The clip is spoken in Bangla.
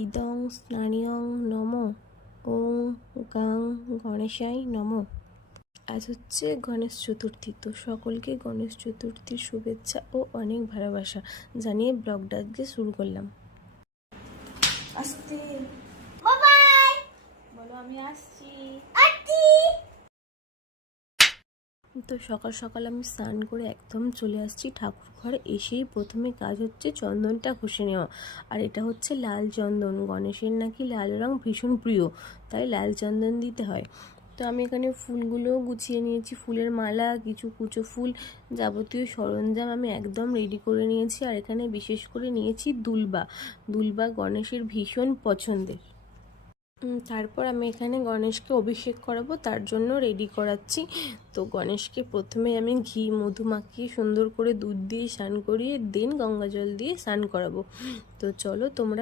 ইদং স্নানিয়ং নমঃ ওং গাং গণেশায় নমঃ। আজ হচ্ছে গণেশ চতুর্থী, তো সকলকে গণেশ চতুর্থীর শুভেচ্ছা ও অনেক ভালোবাসা জানিয়ে ব্লগটা আজকে শুরু করলাম। আসতে বলো আমি আসছি। তো সকাল সকাল আমি স্নান করে একদম চলে আসছি ঠাকুর ঘরে। এসেই প্রথমে কাজ হচ্ছে চন্দনটা ঘষে নেওয়া। আর এটা হচ্ছে লাল চন্দন, গণেশের নাকি লাল রং ভীষণ প্রিয়, তাই লাল চন্দন দিতে হয়। তো আমি এখানে ফুলগুলোও গুছিয়ে নিয়েছি, ফুলের মালা, কিছু কুচো ফুল, যাবতীয় সরঞ্জাম আমি একদম রেডি করে নিয়েছি। আর এখানে বিশেষ করে নিয়েছি দুলবা। দুলবা গণেশের ভীষণ পছন্দের। তারপর আমি এখানে গণেশকে অভিষেক করাবো, তার জন্য রেডি করাচ্ছি। তো গণেশকে প্রথমে আমি ঘি মধু মাখিয়ে সুন্দর করে দুধ দিয়ে স্নান করিয়ে দেন গঙ্গা জল দিয়ে স্নান করাবো। তো চলো তোমরা